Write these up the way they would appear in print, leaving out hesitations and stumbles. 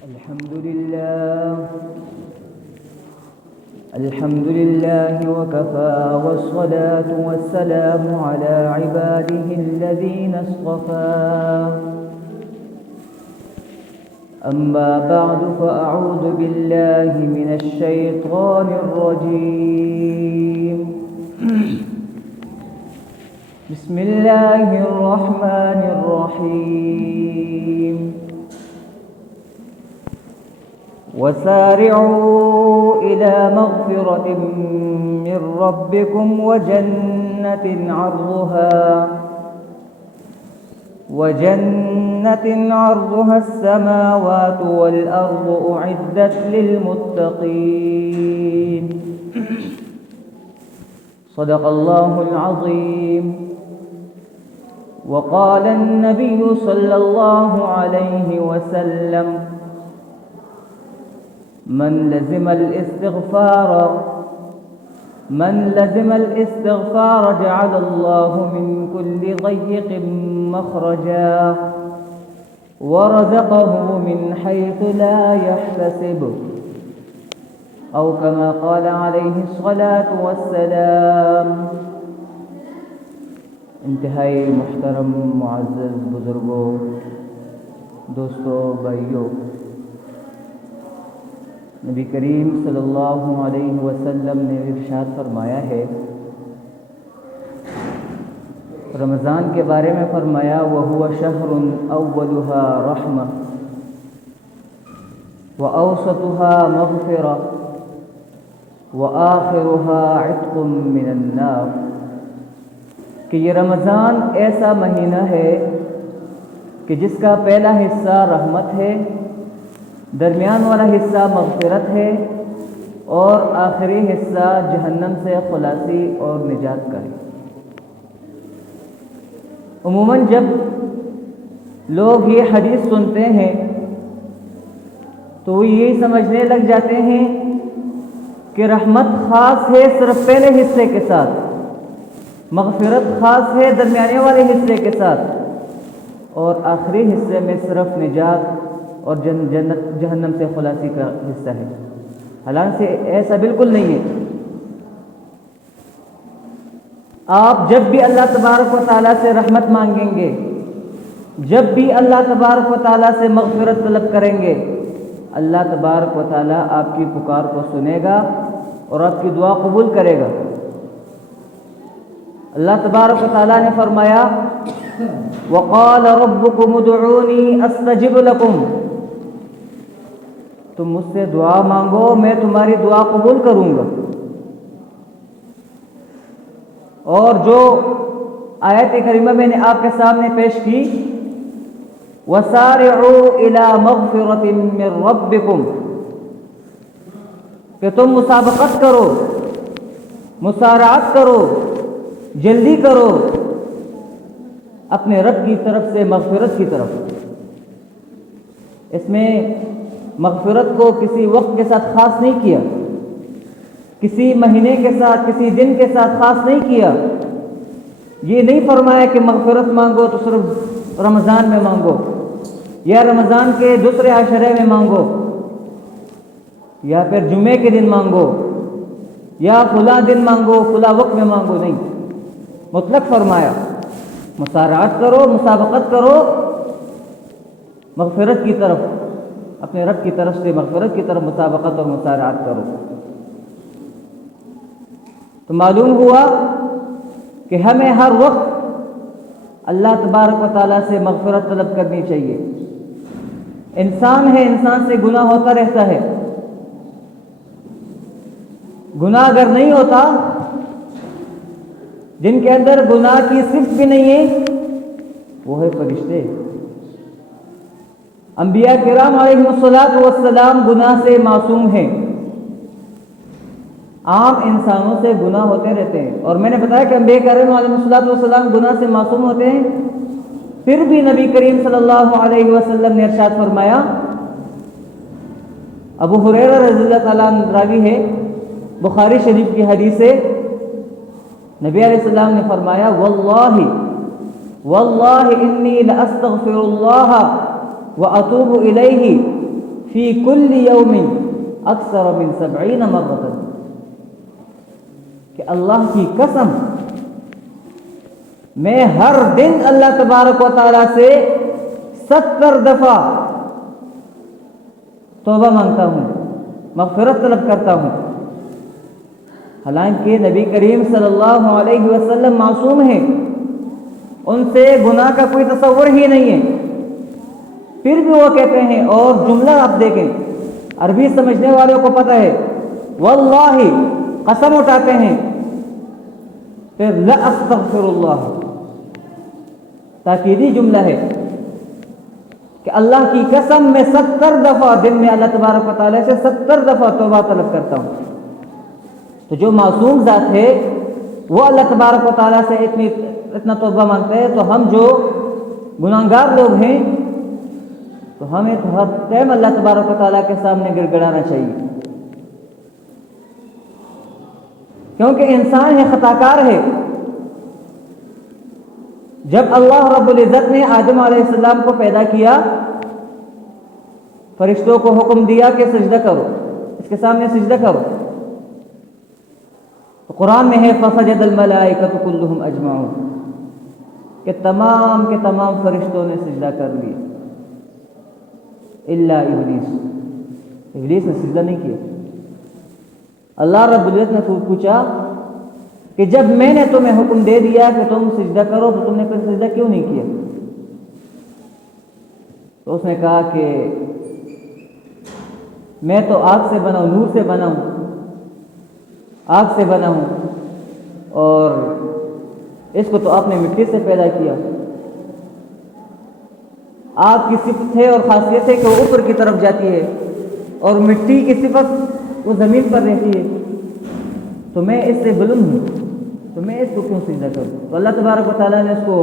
الحمد لله وكفى والصلاة والسلام على عباده الذين اصطفى أما بعد فأعوذ بالله من الشيطان الرجيم بسم الله الرحمن الرحيم وسارعوا إلى مغفرة من ربكم وجنة عرضها السماوات والأرض أعدت للمتقين صدق الله العظيم. وقال النبي صلى الله عليه وسلم من لزم الاستغفار جعل الله من كل ضيق مخرجا ورزقه من حيث لا يحتسب أو كما قال عليه الصلاة والسلام. انتہائی محترم معزز بزرگوں، دوستوں، بھائیوں، نبی کریم صلی اللہ علیہ وسلم نے ارشاد فرمایا ہے، رمضان کے بارے میں فرمایا وَهُوَ شَهْرٌ أَوَّلُهَا رَحْمَةٌ وَأَوْسَطُهَا مَغْفِرَةٌ وَآخِرُهَا عِتْقٌ مِّنَ النَّارِ، کہ یہ رمضان ایسا مہینہ ہے کہ جس کا پہلا حصہ رحمت ہے، درمیان والا حصہ مغفرت ہے اور آخری حصہ جہنم سے خلاصی اور نجات کا ہے۔ عموماً جب لوگ یہ حدیث سنتے ہیں تو وہ یہی سمجھنے لگ جاتے ہیں کہ رحمت خاص ہے صرف پہلے حصے کے ساتھ، مغفرت خاص ہے درمیانے والے حصے کے ساتھ، اور آخری حصے میں صرف نجات اور جہنم سے خلاصی کا حصہ ہے۔ حالانکہ ایسا بالکل نہیں ہے۔ آپ جب بھی اللہ تبارک و تعالیٰ سے رحمت مانگیں گے، جب بھی اللہ تبارک و تعالیٰ سے مغفرت طلب کریں گے، اللہ تبارک و تعالیٰ آپ کی پکار کو سنے گا اور آپ کی دعا قبول کرے گا۔ اللہ تبارک و تعالیٰ نے فرمایا وَقَالَ رَبُّكُمُ ادْعُونِي أَسْتَجِبْ لَكُمْ، تم مجھ سے دعا مانگو، میں تمہاری دعا قبول کروں گا۔ اور جو آیت کریمہ میں نے آپ کے سامنے پیش کی وَسَارِعُوا إِلَى مَغْفِرَةٍ مِّن رَبِّكُمْ، کہ تم مسابقت کرو، مسارعت کرو، جلدی کرو اپنے رب کی طرف سے مغفرت کی طرف۔ اس میں مغفرت کو کسی وقت کے ساتھ خاص نہیں کیا، کسی مہینے کے ساتھ، کسی دن کے ساتھ خاص نہیں کیا۔ یہ نہیں فرمایا کہ مغفرت مانگو تو صرف رمضان میں مانگو، یا رمضان کے دوسرے عشرے میں مانگو، یا پھر جمعے کے دن مانگو، یا فلاں دن مانگو، فلاں وقت میں مانگو، نہیں، مطلق فرمایا مسارعت کرو، مسابقت کرو مغفرت کی طرف، اپنے رب کی طرف سے مغفرت کی طرف مسابقت اور مسارعت کرو۔ تو معلوم ہوا کہ ہمیں ہر وقت اللہ تبارک و تعالیٰ سے مغفرت طلب کرنی چاہیے۔ انسان ہے، انسان سے گناہ ہوتا رہتا ہے۔ گناہ اگر نہیں ہوتا، جن کے اندر گناہ کی صفت بھی نہیں ہے، وہ ہے فرشتے۔ انبیاء کرام علیہ السلام گناہ سے معصوم ہیں۔ عام انسانوں سے گناہ ہوتے رہتے ہیں، اور میں نے بتایا کہ انبیاء کرام علیہ السلام گناہ سے معصوم ہوتے ہیں، پھر بھی نبی کریم صلی اللہ علیہ وسلم نے ارشاد فرمایا، ابو ہریرہ رضی اللہ تعالیٰ عنہ راوی ہے، بخاری شریف کی حدیث ہے، نبی علیہ السلام نے فرمایا واللہ انی لاستغفر اللہ واتوب الیہ فی کل یوم اکثر من 70 مرۃ، کہ اللہ کی قسم میں ہر دن اللہ تبارک و تعالیٰ سے 70 دفعہ توبہ مانگتا ہوں، مغفرت طلب کرتا ہوں۔ حالانکہ نبی کریم صلی اللہ علیہ وسلم معصوم ہیں، ان سے گناہ کا کوئی تصور ہی نہیں ہے، پھر بھی وہ کہتے ہیں، اور جملہ آپ دیکھیں، عربی سمجھنے والوں کو پتہ ہے، واللہ قسم اٹھاتے ہیں، پھر لا استغفر اللہ، تاکیدی جملہ ہے کہ اللہ کی قسم میں 70 دفعہ دن میں اللہ تبارک و تعالیٰ سے 70 دفعہ توبہ طلب کرتا ہوں۔ تو جو معصوم ذات ہے وہ اللہ تبارک و تعالیٰ سے اتنا توبہ مانگتا ہے، تو ہم جو گناہگار لوگ ہیں تو ہمیں تو ہر ٹائم اللہ تبارک و تعالیٰ کے سامنے گڑ گڑانا چاہیے، کیونکہ انسان ہے، خطا کار ہے۔ جب اللہ رب العزت نے آدم علیہ السلام کو پیدا کیا، فرشتوں کو حکم دیا کہ سجدہ کرو، اس کے سامنے سجدہ کرو، تو قرآن میں ہے فسجد الملائکۃ کلھم اجمعون، کہ تمام کے تمام فرشتوں نے سجدہ کر لیا الا ابلیس، ابلیس نے سجدہ نہیں کیا۔ اللہ رب العزت نے پوچھا کہ جب میں نے تمہیں حکم دے دیا کہ تم سجدہ کرو تو تم نے پھر سجدہ کیوں نہیں کیا؟ تو اس نے کہا کہ میں تو آگ سے بنا ہوں، نور سے بنا ہوں، آگ سے بنا ہوں، اور اس کو تو آپ نے مٹی سے پیدا کیا۔ آگ کی صفت ہے اور خاصیت ہے کہ وہ اوپر کی طرف جاتی ہے، اور مٹی کی صفت وہ زمین پر رہتی ہے، تو میں اس سے بلند ہوں، تو میں اس کو کیوں سجدہ کروں؟ تو اللہ تبارک و تعالیٰ نے اس کو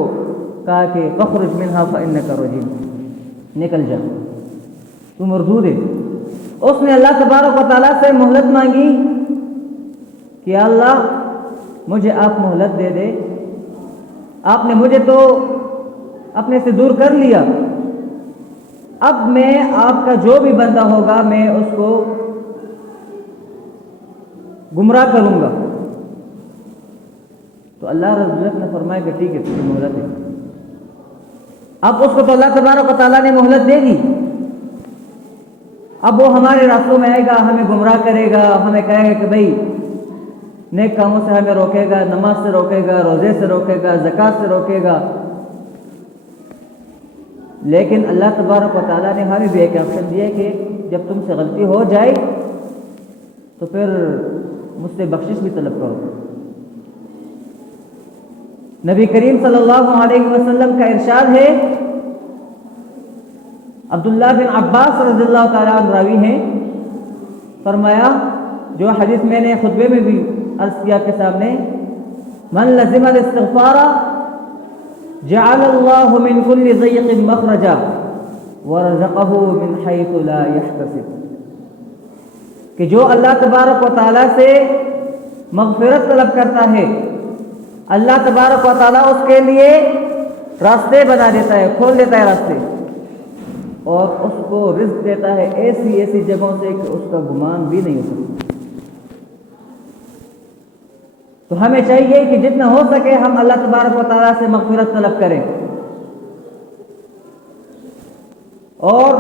کہا کہ فخرج منہا فإنک رجیم، نکل جا، تو مردود ہے۔ اس نے اللہ تبارک و تعالیٰ سے مہلت مانگی کہ اللہ مجھے آپ مہلت دے دے، آپ نے مجھے تو اپنے سے دور کر لیا، اب میں آپ کا جو بھی بندہ ہوگا میں اس کو گمراہ کروں گا۔ تو اللہ رب العزت نے فرمایا کہ ٹھیک ہے، تجھے مہلت ہے۔ اب اس کو تو اللہ تبارک و تعالیٰ نے مہلت دے دی، اب وہ ہمارے راستوں میں آئے گا، ہمیں گمراہ کرے گا، ہمیں کہے گا کہ بھائی نیک کاموں سے ہمیں روکے گا، نماز سے روکے گا، روزے سے روکے گا، زکوٰۃ سے روکے گا۔ لیکن اللہ تبارک و تعالیٰ نے ہمیں بھی ایک آپشن دیا کہ جب تم سے غلطی ہو جائے تو پھر مجھ سے بخشش بھی طلب کرو۔ نبی کریم صلی اللہ علیہ وسلم کا ارشاد ہے، عبداللہ بن عباس رضی اللہ تعالیٰ عنہ راوی ہیں، فرمایا، جو حدیث میں نے خطبے میں بھی عرض کیا کے سامنے، من لزم الاستغفار جعل اللہ من کل ضیق مخرجا ورزقہ من حیث لا یحتسب، کہ جو اللہ تبارک و تعالیٰ سے مغفرت طلب کرتا ہے، اللہ تبارک و تعالیٰ اس کے لیے راستے بنا دیتا ہے، کھول دیتا ہے راستے، اور اس کو رزق دیتا ہے ایسی ایسی جگہوں سے کہ اس کا گمان بھی نہیں ہو سکتا۔ تو ہمیں چاہیے کہ جتنا ہو سکے ہم اللہ تبارک و تعالیٰ سے مغفرت طلب کریں، اور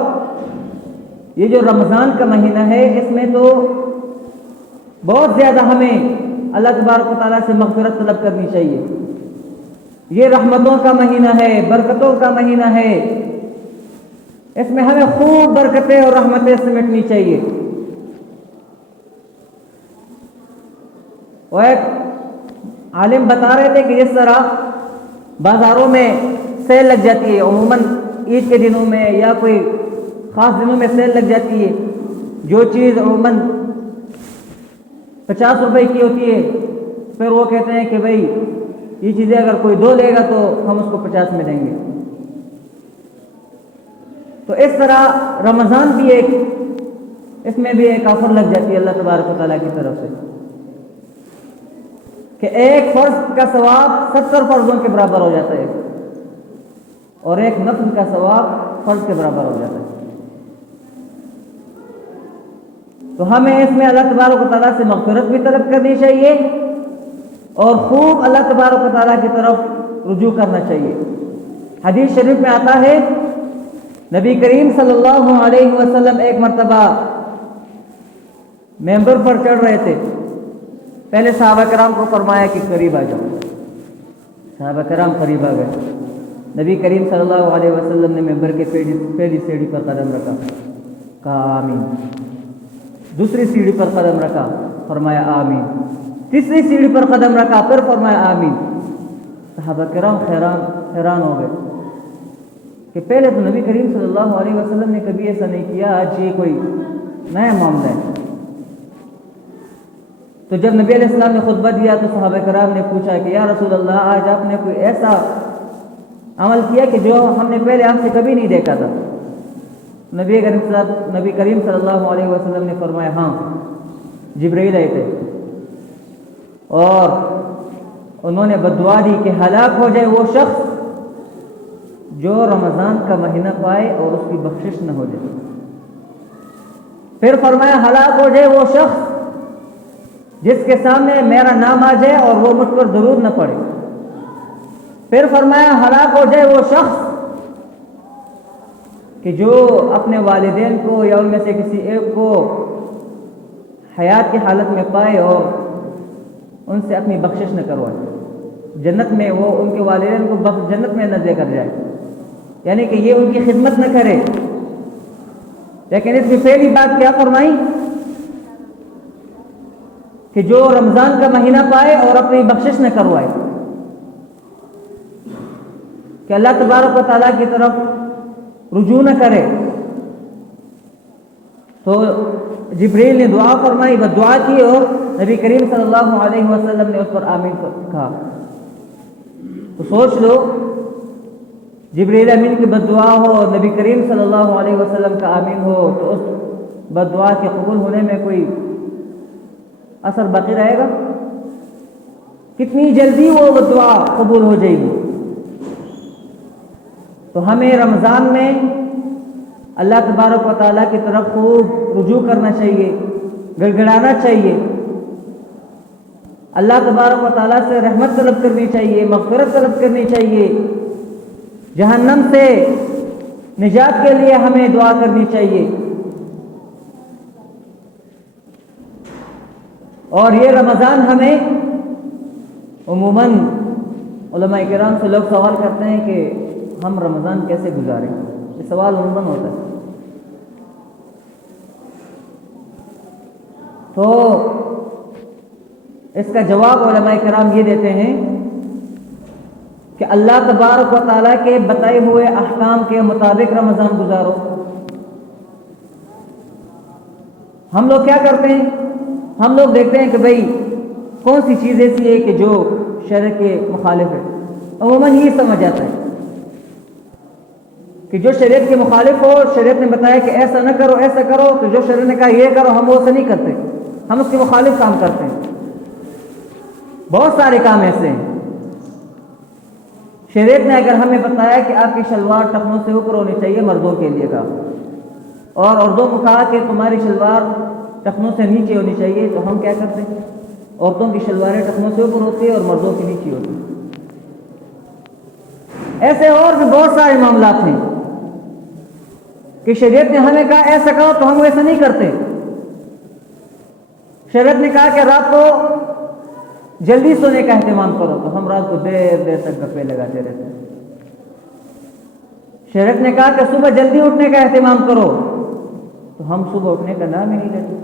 یہ جو رمضان کا مہینہ ہے اس میں تو بہت زیادہ ہمیں اللہ تبارک و تعالیٰ سے مغفرت طلب کرنی چاہیے۔ یہ رحمتوں کا مہینہ ہے، برکتوں کا مہینہ ہے، اس میں ہمیں خوب برکتیں اور رحمتیں سمیٹنی چاہیے۔ اور ایک عالم بتا رہے تھے کہ اس طرح بازاروں میں سیل لگ جاتی ہے، عموماً عید کے دنوں میں یا کوئی خاص دنوں میں سیل لگ جاتی ہے، جو چیز عموماً 50 روپے کی ہوتی ہے، پھر وہ کہتے ہیں کہ بھائی یہ چیزیں اگر کوئی 2 لے گا تو ہم اس کو 50 میں دیں گے۔ تو اس طرح رمضان بھی اس میں بھی ایک آفر لگ جاتی ہے اللہ تبارک و تعالیٰ کی طرف سے کہ ایک فرض کا ثواب 70 فرضوں کے برابر ہو جاتا ہے، اور ایک نفل کا ثواب فرض کے برابر ہو جاتا ہے۔ تو ہمیں اس میں اللہ تبارک و تعالیٰ سے مغفرت بھی طلب کرنی چاہیے اور خوب اللہ تبارک و تعالیٰ کی طرف رجوع کرنا چاہیے۔ حدیث شریف میں آتا ہے نبی کریم صلی اللہ علیہ وسلم ایک مرتبہ ممبر پر چڑھ رہے تھے۔ پہلے صحابہ کرام کو فرمایا کہ قریب آ جاؤ۔ صحابہ کرام قریب آ گئے۔ نبی کریم صلی اللہ علیہ وسلم نے ممبر کے پہلی سیڑھی پر قدم رکھا، کہا آمین۔ دوسری سیڑھی پر قدم رکھا، فرمایا آمین۔ تیسری سیڑھی پر قدم رکھا، پھر فرمایا آمین۔ صحابہ کرام حیران ہو گئے کہ پہلے تو نبی کریم صلی اللہ علیہ وسلم نے کبھی ایسا نہیں کیا، آج یہ کوئی نیا معاملہ ہے۔ تو جب نبی علیہ السلام نے خطبہ دیا تو صحابہ کرام نے پوچھا کہ یا رسول اللہ، آج آپ نے کوئی ایسا عمل کیا کہ جو ہم نے پہلے آپ سے کبھی نہیں دیکھا تھا؟ نبی کریم صلی اللہ علیہ وسلم نے فرمایا ہاں، جبرائیل آئے تھے اور انہوں نے بددعا دی کہ ہلاک ہو جائے وہ شخص جو رمضان کا مہینہ پائے اور اس کی بخشش نہ ہو جائے۔ پھر فرمایا ہلاک ہو جائے وہ شخص جس کے سامنے میرا نام آ جائے اور وہ مجھ پر درود نہ پڑے۔ پھر فرمایا ہلاک ہو جائے وہ شخص کہ جو اپنے والدین کو یا ان میں سے کسی ایک کو حیات کی حالت میں پائے اور ان سے اپنی بخشش نہ کروائے، جنت میں وہ ان کے والدین کو جنت میں نہ دے کر جائے، یعنی کہ یہ ان کی خدمت نہ کرے۔ لیکن اس میں پہلی بات کیا فرمائی کہ جو رمضان کا مہینہ پائے اور اپنی بخشش نہ کروائے، کہ اللہ تبارک و تعالیٰ کی طرف رجوع نہ کرے۔ تو جبریل نے دعا فرمائی، بددعا کی اور نبی کریم صلی اللہ علیہ وسلم نے اس پر آمین کہا۔ تو سوچ لو، جبریل امین کی بددعا ہو اور نبی کریم صلی اللہ علیہ وسلم کا آمین ہو تو اس بددعا کے قبول ہونے میں کوئی اثر باقی رہے گا؟ کتنی جلدی وہ بددعا قبول ہو جائے گی۔ تو ہمیں رمضان میں اللہ تبارک و تعالیٰ کی طرف خوب رجوع کرنا چاہیے، گڑگڑانا چاہیے، اللہ تبارک و تعالیٰ سے رحمت طلب کرنی چاہیے، مغفرت طلب کرنی چاہیے، جہنم سے نجات کے لیے ہمیں دعا کرنی چاہیے۔ اور یہ رمضان ہمیں عموماً علماء کرام سے لوگ سوال کرتے ہیں کہ ہم رمضان کیسے گزاریں، یہ سوال عموماً ہوتا ہے۔ تو اس کا جواب علماء کرام یہ دیتے ہیں کہ اللہ تبارک و تعالیٰ کے بتائے ہوئے احکام کے مطابق رمضان گزارو۔ ہم لوگ کیا کرتے ہیں؟ ہم لوگ دیکھتے ہیں کہ بھئی کون سی چیز ایسی ہے کہ جو شرع کے مخالف ہے، عموماً یہ سمجھ آتا ہے کہ جو شریعت کے مخالف ہو، شریعت نے بتایا کہ ایسا نہ کرو ایسا کرو، تو جو شریعت نے کہا یہ کرو ہم وہ ایسا نہیں کرتے، ہم اس کے مخالف کام کرتے ہیں۔ بہت سارے کام ایسے ہیں۔ شریعت نے اگر ہمیں بتایا کہ آپ کی شلوار ٹخنوں سے اوپر ہونی چاہیے، مردوں کے لیے کہا، اور عورتوں کو کہا کہ تمہاری شلوار ٹخنوں سے نیچے ہونی چاہیے، تو ہم کیا کرتے ہیں؟ عورتوں کی شلواریں ٹخنوں سے اوپر ہوتی ہے اور مردوں کی نیچے ہوتی ہے۔ ایسے اور بھی بہت سارے معاملات ہیں کہ شریعت نے ہمیں کہا ایسا کرو تو ہم ایسا نہیں کرتے۔ شریعت نے کہا کہ رات کو جلدی سونے کا اہتمام کرو تو ہم رات کو دیر دیر تک گپے لگاتے رہتے ہیں۔ شریعت نے کہا کہ صبح جلدی اٹھنے کا اہتمام کرو تو ہم صبح اٹھنے کا نام ہی نہیں لیتے۔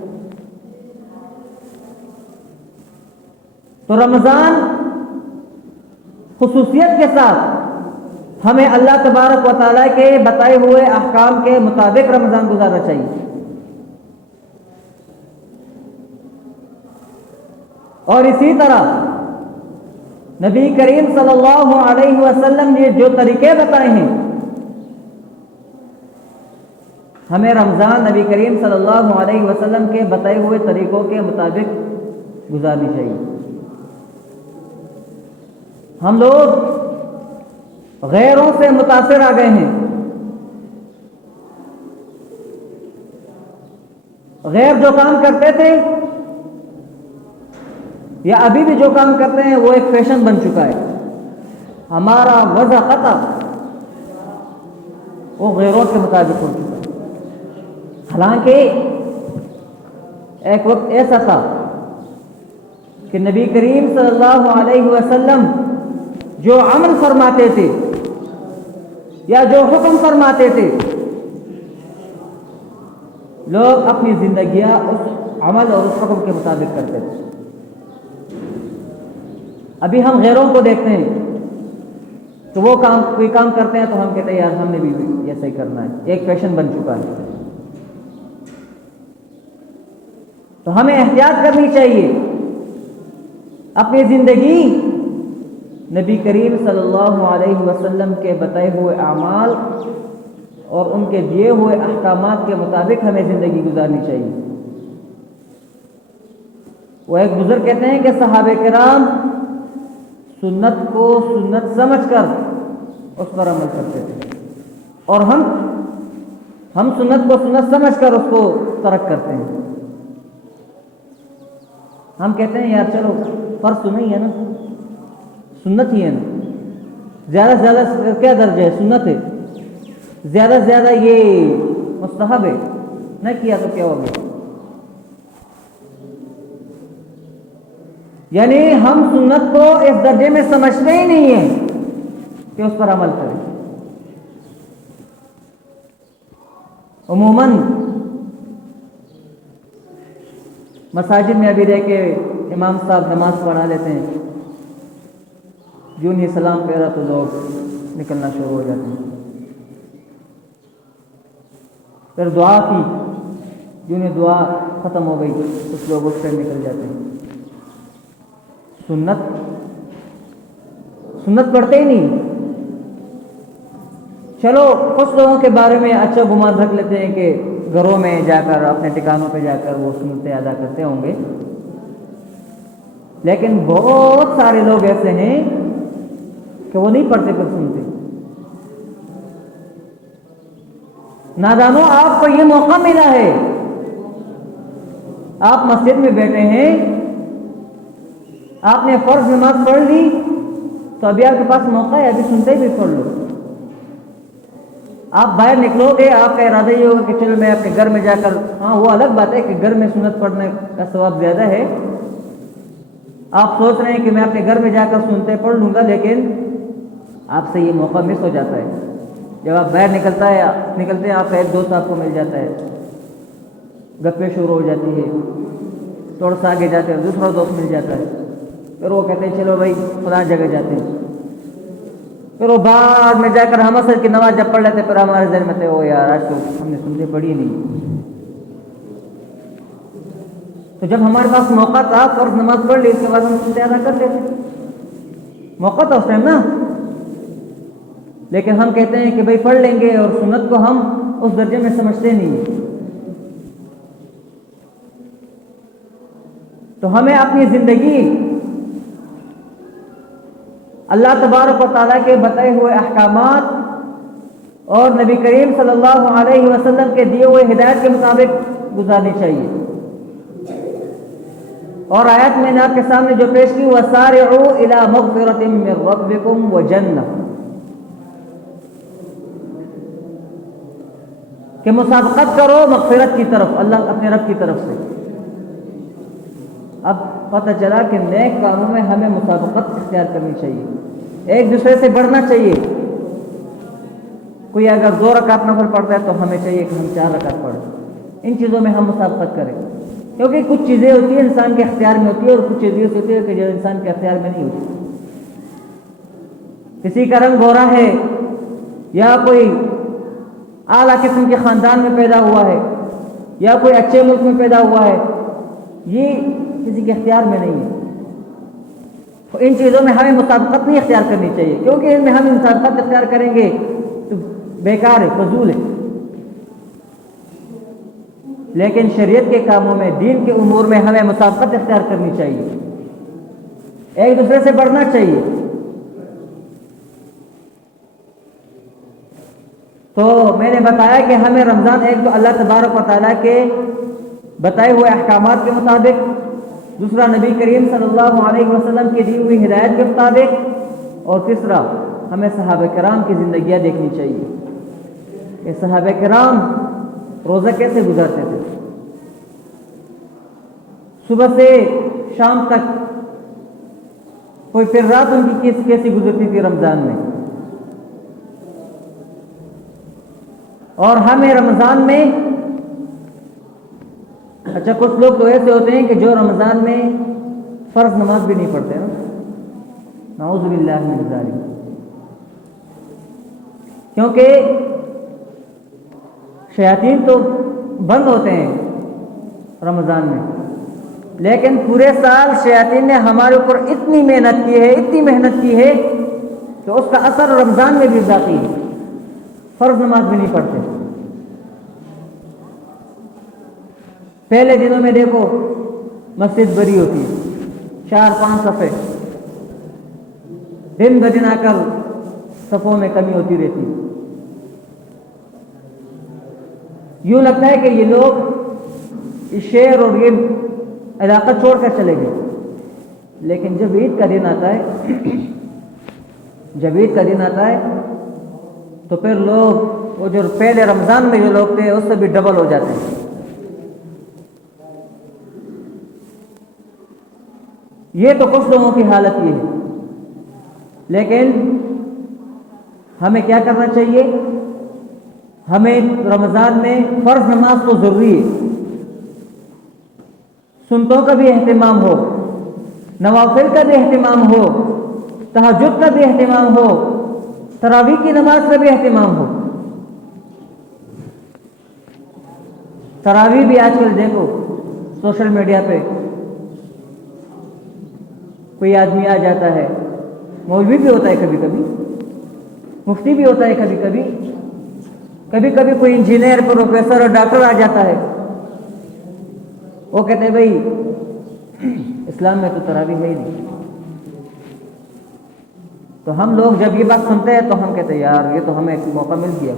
تو رمضان خصوصیت کے ساتھ ہمیں اللہ تبارک و تعالیٰ کے بتائے ہوئے احکام کے مطابق رمضان گزارنا چاہیے۔ اور اسی طرح نبی کریم صلی اللہ علیہ وسلم نے جو طریقے بتائے ہیں، ہمیں رمضان نبی کریم صلی اللہ علیہ وسلم کے بتائے ہوئے طریقوں کے مطابق گزارنی چاہیے۔ ہم لوگ غیروں سے متاثر آ گئے ہیں۔ غیر جو کام کرتے تھے یا ابھی بھی جو کام کرتے ہیں وہ ایک فیشن بن چکا ہے. ہمارا وضع قطع وہ غیروں کے مطابق ہو چکا ہے. حالانکہ ایک وقت ایسا تھا کہ نبی کریم صلی اللہ علیہ وسلم جو عمل فرماتے تھے یا جو حکم فرماتے تھے لوگ اپنی زندگیاں اس عمل اور اس حکم کے مطابق کرتے تھے. ابھی ہم غیروں کو دیکھتے ہیں تو وہ کوئی کام کرتے ہیں تو ہم کہتے ہیں یار ہم نے بھی ایسا ہی کرنا ہے. ایک فیشن بن چکا ہے. تو ہمیں احتیاط کرنی چاہیے. اپنی زندگی نبی کریم صلی اللہ علیہ وسلم کے بتائے ہوئے اعمال اور ان کے دیے ہوئے احکامات کے مطابق ہمیں زندگی گزارنی چاہیے. وہ ایک بزرگ کہتے ہیں کہ صحابہ کرام سنت کو سنت سمجھ کر اس پر عمل کرتے تھے اور ہم سنت کو سنت سمجھ کر اس کو ترک کرتے ہیں. ہم کہتے ہیں یار چلو فرض تو نہیں ہے نا, سنت ہی ہے نا, زیادہ سے زیادہ کیا درجہ ہے, سنت ہے, زیادہ سے زیادہ یہ مستحب ہے, نہ کیا تو کیا ہو گیا. یعنی ہم سنت کو اس درجے میں سمجھتے ہی نہیں ہیں کہ اس پر عمل کریں. عموماً مساجد میں ابھی دیکھ کے امام صاحب نماز پڑھا لیتے ہیں, جو نہیں سلام پھیرا تو لوگ نکلنا شروع ہو جاتے ہیں. پھر دعا کی, جو نہیں دعا ختم ہو گئی کچھ لوگ اس سے نکل جاتے ہیں. سنت پڑھتے ہی نہیں. چلو کچھ لوگوں کے بارے میں اچھا گمان رکھ لیتے ہیں کہ گھروں میں جا کر اپنے ٹھکانوں پہ جا کر وہ سنتیں ادا کرتے ہوں گے, لیکن بہت سارے لوگ ایسے ہیں کہ وہ نہیں پڑھتے پھر سنتے. نادانوں, آپ کو یہ موقع ملا ہے, آپ مسجد میں بیٹھے ہیں, آپ نے فرض نماز پڑھ لی تو ابھی آپ کے پاس موقع ہے, ابھی سنتے بھی پڑھ لو. آپ باہر نکلو گے, آپ کا ارادہ یہ ہوگا کہ چلو میں اپنے گھر میں جا کر, ہاں وہ الگ بات ہے کہ گھر میں سنت پڑھنے کا ثواب زیادہ ہے. آپ سوچ رہے ہیں کہ میں اپنے گھر میں جا کر سنتے پڑھ لوں گا, لیکن آپ سے یہ موقع مس ہو جاتا ہے. جب آپ باہر نکلتے ہیں آپ کا ایک دوست آپ کو مل جاتا ہے, گپیں شروع ہو جاتی ہے, تھوڑا سا آگے جاتے ہیں دوسرا دوست مل جاتا ہے, پھر وہ کہتے ہیں چلو بھائی فلاں جگہ جاتے ہیں. پھر وہ بعد میں جا کر ہم اثر کی نماز جب پڑھ لیتے پھر ہمارے ذہن میں تھے وہ یار آج تو ہم نے سنتے پڑھی نہیں. تو جب ہمارے پاس موقع تھا فرض نماز پڑھ لی, اس کے بعد ہم سنتے ادا کر لیتے, موقع تھا اس ٹائم نا. لیکن ہم کہتے ہیں کہ بھائی پڑھ لیں گے, اور سنت کو ہم اس درجے میں سمجھتے نہیں ہیں. تو ہمیں اپنی زندگی اللہ تبارک و تعالیٰ کے بتائے ہوئے احکامات اور نبی کریم صلی اللہ علیہ وسلم کے دیے ہوئے ہدایت کے مطابق گزارنی چاہیے. اور آیت میں نے آپ کے سامنے جو پیش کی, وَسَارِعُوا إِلَىٰ مَغْفِرَةٍ مِّن رَّبِّكُمْ وَجَنَّةٍ, کہ مسابقت کرو مغفرت کی طرف, اللہ اپنے رب کی طرف سے. اب پتہ چلا کہ نیک کاموں میں ہمیں مسابقت اختیار کرنی چاہیے, ایک دوسرے سے بڑھنا چاہیے. کوئی اگر 2 رکعت نفل پڑھتا ہے تو ہمیں چاہیے کہ ہم 4 رکعت پڑھیں. ان چیزوں میں ہم مسابقت کریں, کیونکہ کچھ چیزیں ہوتی ہیں انسان کے اختیار میں ہوتی ہے, اور کچھ چیزیں ہوتی ہیں کہ جو انسان کے اختیار میں نہیں ہوتی. کسی کا رنگ گورا ہے یا کوئی اعلیٰ قسم کے خاندان میں پیدا ہوا ہے یا کوئی اچھے ملک میں پیدا ہوا ہے, یہ کسی کے اختیار میں نہیں ہے. تو ان چیزوں میں ہمیں مسابقت نہیں اختیار کرنی چاہیے, کیونکہ ان میں ہم مسابقت اختیار کریں گے تو بیکار ہے, فضول ہے. لیکن شریعت کے کاموں میں, دین کے امور میں ہمیں مسابقت اختیار کرنی چاہیے, ایک دوسرے سے بڑھنا چاہیے. تو میں نے بتایا کہ ہمیں رمضان ایک تو اللہ تبارک و تعالیٰ کے بتائے ہوئے احکامات کے مطابق، دوسرا نبی کریم صلی اللہ علیہ وسلم کی دی ہوئی ہدایت کے مطابق، اور تیسرا ہمیں صحابہ کرام کی زندگیاں دیکھنی چاہیے کہ صحابہ کرام روزہ کیسے گزارتے تھے، صبح سے شام تک، کوئی پھر رات ان کی کیسی گزرتی تھی رمضان میں. اور ہمیں رمضان میں، اچھا کچھ لوگ تو ایسے ہوتے ہیں کہ جو رمضان میں فرض نماز بھی نہیں پڑھتے نا، نعوذ باللہ من ذالک، کیونکہ شیاطین تو بند ہوتے ہیں رمضان میں، لیکن پورے سال شیاطین نے ہمارے اوپر اتنی محنت کی ہے کہ اس کا اثر رمضان میں بھی ذاتی ہے. فرض نماز بھی نہیں پڑھتے. پہلے دنوں میں دیکھو مسجد بڑی ہوتی ہے، 4-5 صفیں، دن بدن آ کر صفوں میں کمی ہوتی رہتی. یوں لگتا ہے کہ یہ لوگ اس شہر اور یہ علاقہ چھوڑ کر چلے گئے. لیکن جب عید کا دن آتا ہے تو پھر لوگ وہ جو پہلے رمضان میں جو لوگ تھے اس سے بھی ڈبل ہو جاتے ہیں. یہ تو کچھ لوگوں کی حالت یہ ہے. لیکن ہمیں کیا کرنا چاہیے؟ ہمیں رمضان میں فرض نماز تو ضروری ہے، سنتوں کا بھی اہتمام ہو، نوافل کا بھی اہتمام ہو، تہجد کا بھی اہتمام ہو، تراویح کی نماز کا بھی اہتمام ہو. تراویح بھی آج کل دیکھو سوشل میڈیا پہ کوئی آدمی آ جاتا ہے، مولوی بھی ہوتا ہے کبھی کبھی، مفتی بھی ہوتا ہے کبھی کبھی کوئی انجینئر، پروفیسر اور ڈاکٹر آ جاتا ہے. وہ کہتے ہیں بھائی اسلام میں تو تراویح ہے ہی نہیں. تو ہم لوگ جب یہ بات سنتے ہیں تو ہم کہتے ہیں یار یہ تو ہمیں ایک موقع مل گیا،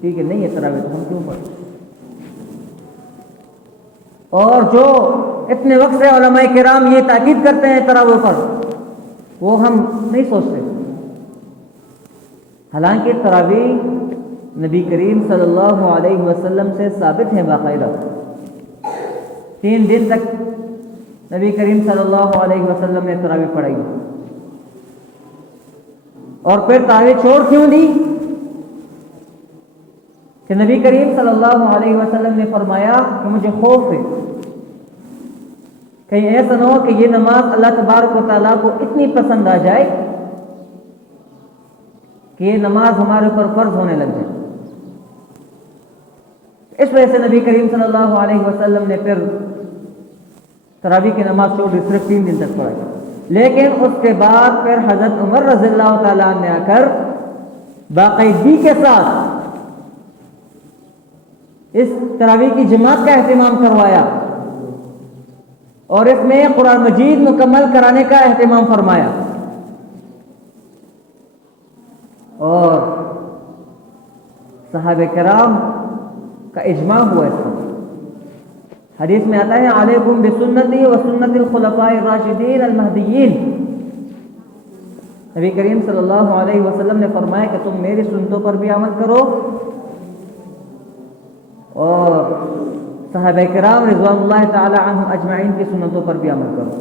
ٹھیک ہے نہیں ہے تراویح تو ہم کیوں پڑھیں. اور جو اتنے وقت سے علماء کرام یہ تاکید کرتے ہیں تراویح پر، وہ ہم نہیں سوچتے. حالانکہ تراویح نبی کریم صلی اللہ علیہ وسلم سے ثابت ہے باقاعدہ. 3 دن تک نبی کریم صلی اللہ علیہ وسلم نے تراویح پڑھائی. اور پھر تراویح چھوڑ کیوں دی؟ کہ نبی کریم صلی اللہ علیہ وسلم نے فرمایا کہ مجھے خوف ہے کہیں ایسا نہ ہو کہ یہ نماز اللہ تبارک و تعالیٰ کو اتنی پسند آ جائے کہ یہ نماز ہمارے اوپر فرض ہونے لگ جائے. اس وجہ سے نبی کریم صلی اللہ علیہ وسلم نے پھر تراویح کی نماز چھوڑ دی، صرف 3 دن تک پڑھائی. لیکن اس کے بعد پھر حضرت عمر رضی اللہ تعالیٰ عنہ نے آ کر باقاعدگی کے ساتھ اس تراویح کی جماعت کا اہتمام کروایا اور اس میں قرآن مجید مکمل کرانے کا اہتمام فرمایا. اور صحابہ کرام کا اجماع ہوا اس پر. حدیث میں آتا ہے علیکم بسنتی و سنت الخلفاء الراشدین المہدیین. نبی کریم صلی اللہ علیہ وسلم نے فرمایا کہ تم میری سنتوں پر بھی عمل کرو اور صحابہ کرام رضوان اللہ تعالی عنہم اجمعین کی سنتوں پر بھی عمل کرو.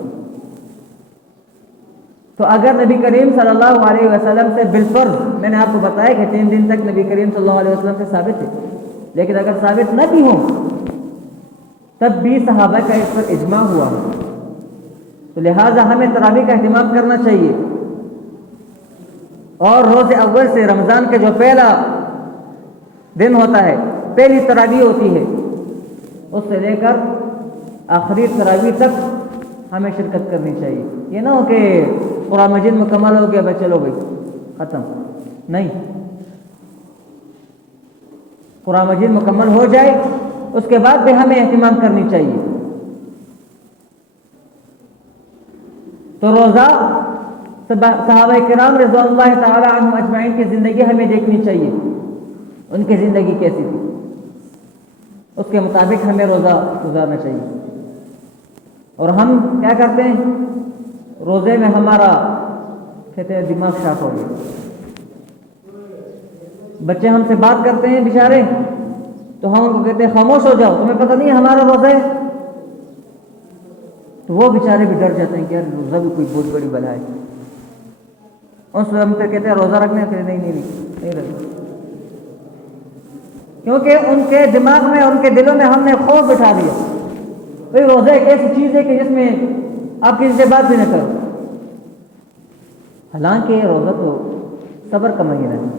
تو اگر نبی کریم صلی اللہ علیہ وسلم سے بالفرض، میں نے آپ کو بتایا کہ 3 دن تک نبی کریم صلی اللہ علیہ وسلم سے ثابت ہے، لیکن اگر ثابت نہ بھی ہوں تب بھی صحابہ کا اس پر اجماع ہوا، تو لہٰذا ہمیں تراویح کا اہتمام کرنا چاہیے. اور روز اول سے رمضان کا جو پہلا دن ہوتا ہے، پہلی تراویح ہوتی ہے، اس سے لے کر آخری تراویح تک ہمیں شرکت کرنی چاہیے. یہ نہ ہو کہ قرآن مجید مکمل ہو گیا بس چلو بھائی ختم، نہیں. قرآن مجید مکمل ہو جائے اس کے بعد بھی ہمیں اہتمام کرنی چاہیے. تو روزہ صحابہ کرام رضوان اللہ تعالی عنہم اجمعین کی زندگی ہمیں دیکھنی چاہیے، ان کی زندگی کیسی تھی. اس کے مطابق ہمیں روزہ گزارنا چاہیے۔ اور ہم کیا کرتے ہیں؟ روزے میں ہمارا کہتے ہیں دماغ شارپ ہو گیا، بچے ہم سے بات کرتے ہیں بیچارے تو ہم ان کو کہتے ہیں خاموش ہو جاؤ، تمہیں پتہ نہیں ہے ہمارا روزہ ہے؟ تو وہ بیچارے بھی ڈر جاتے ہیں کہ یار روزہ بھی کوئی بہت بڑی بلا ہے، اس میں ہم پھر کہتے ہیں روزہ رکھنے پھر نہیں رکھنا، کیونکہ ان کے دماغ میں ان کے دلوں میں ہم نے خوف بٹھا دیا۔ بھائی روزہ ایک ایسی چیز ہے کہ جس میں آپ کسی سے بات بھی نہ کرو، حالانکہ روزہ تو صبر کا مہینہ ہے،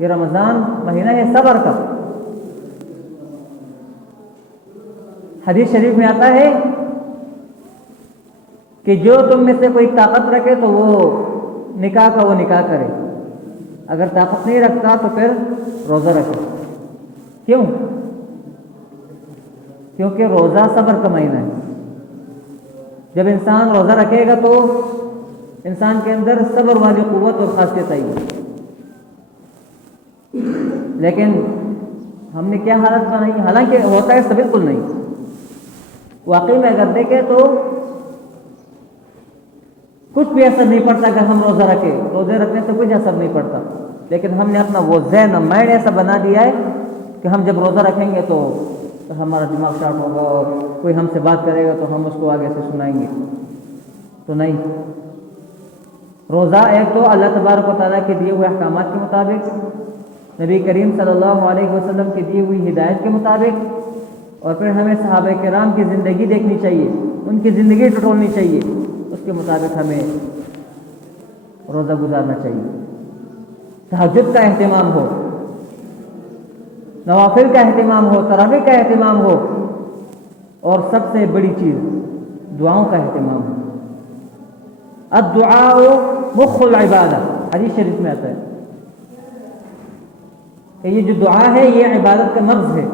یہ رمضان مہینہ ہے صبر کا۔ حدیث شریف میں آتا ہے کہ جو تم میں سے کوئی طاقت رکھے تو وہ نکاح کرے، اگر طاقت نہیں رکھتا تو پھر روزہ رکھے۔ کیوں؟ کیونکہ روزہ صبر کا مہینہ ہے۔ جب انسان روزہ رکھے گا تو انسان کے اندر صبر والی قوت اور خاصیت آئی ہے۔ لیکن ہم نے کیا حالت بنائی؟ حالانکہ ہوتا ہے بالکل نہیں، واقعی میں اگر دیکھیں تو کچھ بھی اثر نہیں پڑتا اگر ہم روزہ رکھیں، روزے رکھنے سے کچھ اثر نہیں پڑتا، لیکن ہم نے اپنا وہ ذہن مائنڈ ایسا بنا دیا ہے کہ ہم جب روزہ رکھیں گے تو ہمارا دماغ شارپ ہوگا اور کوئی ہم سے بات کرے گا تو ہم اس کو آگے سے سنائیں گے۔ تو نہیں، روزہ ایک تو اللہ تبارک و تعالیٰ کے دیے ہوئے احکامات کے مطابق، نبی کریم صلی اللہ علیہ وسلم کی دی ہوئی ہدایت کے مطابق، اور پھر ہمیں صحابہ کرام کی زندگی دیکھنی چاہیے، ان کی زندگی ٹٹولنی چاہیے، اس کے مطابق ہمیں روزہ گزارنا چاہیے۔ تہجد کا اہتمام ہو، نوافل کا اہتمام ہو، تراویح کا اہتمام ہو، اور سب سے بڑی چیز دعاؤں کا اہتمام ہو۔ الدعاء مخ العبادہ، حدیث شریف میں آتا ہے کہ یہ جو دعا ہے یہ عبادت کا مغز ہے،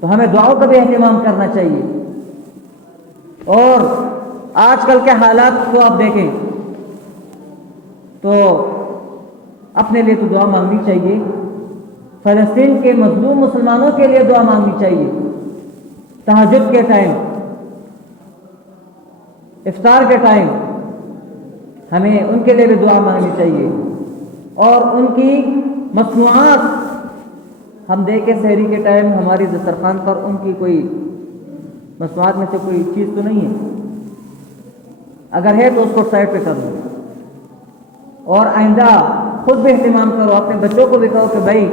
تو ہمیں دعاؤں کا بھی اہتمام کرنا چاہیے۔ اور آج کل کے حالات کو آپ دیکھیں تو اپنے لیے تو دعا مانگنی چاہیے، فلسطین کے مظلوم مسلمانوں کے لیے دعا مانگنی چاہیے، تہجد کے ٹائم، افطار کے ٹائم ہمیں ان کے لیے بھی دعا مانگنی چاہیے، اور ان کی مصنوعات ہم دیکھیں سحری کے ٹائم ہماری دسترخوان پر ان کی کوئی مصنوعات میں سے کوئی چیز تو نہیں ہے، اگر ہے تو اس کو سائڈ پہ کر دو، اور آئندہ خود بھی اہتمام کرو، اپنے بچوں کو بھی کہو کہ بھائی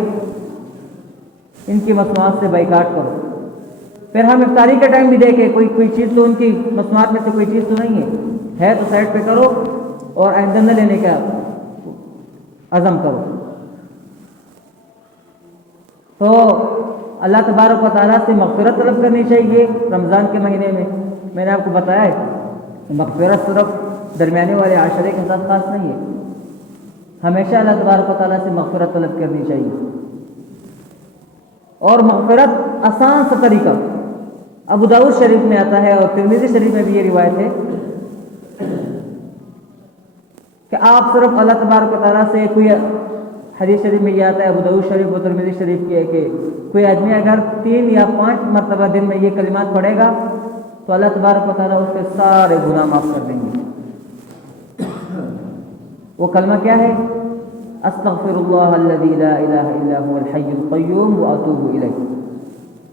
ان کی مصنوعات سے بائیکاٹ کرو۔ پھر ہم افطاری کے ٹائم بھی دیکھیں کوئی چیز تو ان کی مصنوعات میں سے کوئی چیز تو نہیں ہے تو سائڈ پہ کرو اور آئندہ نہ لینے کا عزم کرو۔ تو اللہ تبارک و تعالیٰ سے مغفرت طلب کرنی چاہیے رمضان کے مہینے میں نے آپ کو بتایا ہے کہ مغفرت صرف درمیانے والے عاشرے کے ساتھ خاص نہیں ہے، ہمیشہ اللہ تبارک و تعالیٰ سے مغفرت طلب کرنی چاہیے۔ اور مغفرت آسان سا طریقہ ابو داؤد شریف میں آتا ہے اور ترمذی شریف میں بھی یہ روایت ہے کہ آپ صرف اللہ تبارک و تعالیٰ سے کوئی، حدیث شریف میں یہ آتا ہے ابو داؤد شریف اور ترمذی شریف کی ہے کہ کوئی آدمی اگر 3 یا 5 مرتبہ دن میں یہ کلمات پڑھے گا تو اللہ تبارک و تعالیٰ اس کے سارے گناہ معاف کر دیں گے۔ وہ کلمہ کیا ہے؟ استغفر اللہ الذی لا الہ الا هو الحی القیوم واتوب الیہ،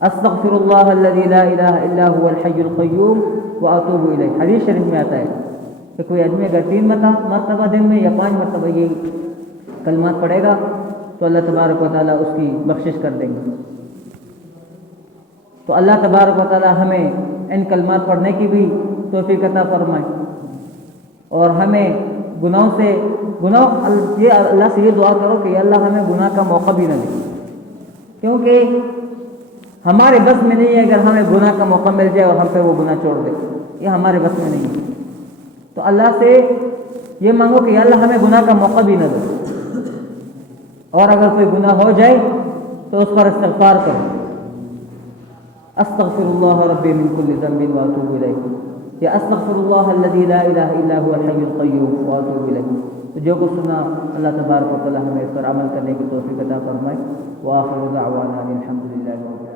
استغفر اللہ الذی لا الہ الا هو الحی القیوم واتوب الیہ۔ حدیث شریف میں آتا ہے کہ کوئی آدمی اگر 3 مرتبہ دن میں یا 5 مرتبہ یہ کلمات پڑھے گا تو اللہ تبارک و تعالیٰ اس کی بخشش کر دیں گے۔ تو اللہ تبارک و تعالیٰ ہمیں ان کلمات پڑھنے کی بھی توفیق عطا فرمائے، اور ہمیں گناہوں سے یہ اللہ سے یہ دعا کرو کہ اللہ ہمیں گناہ کا موقع بھی نہ دے، کیونکہ ہمارے بس میں نہیں ہے اگر ہمیں گناہ کا موقع مل جائے اور ہم پہ وہ گناہ چھوڑ دے، یہ ہمارے بس میں نہیں ہے۔ تو اللہ سے یہ مانگو کہ اللہ ہمیں گناہ کا موقع بھی نہ دے، اور اگر کوئی گناہ ہو جائے تو اس پر استغفار کرو، استغفر اللہ ربی من کل ذنب واتوب الیہ، یا استغفر اللہ الذی لا الہ الا هو الحی القیوم واتوب الیہ۔ تو جو کچھ سنا اللہ تبارک و تعالی ہمیں اس پر عمل کرنے کی توفیق عطا فرمائے۔ وآخر دعوانا الحمد للہ رب العالمین۔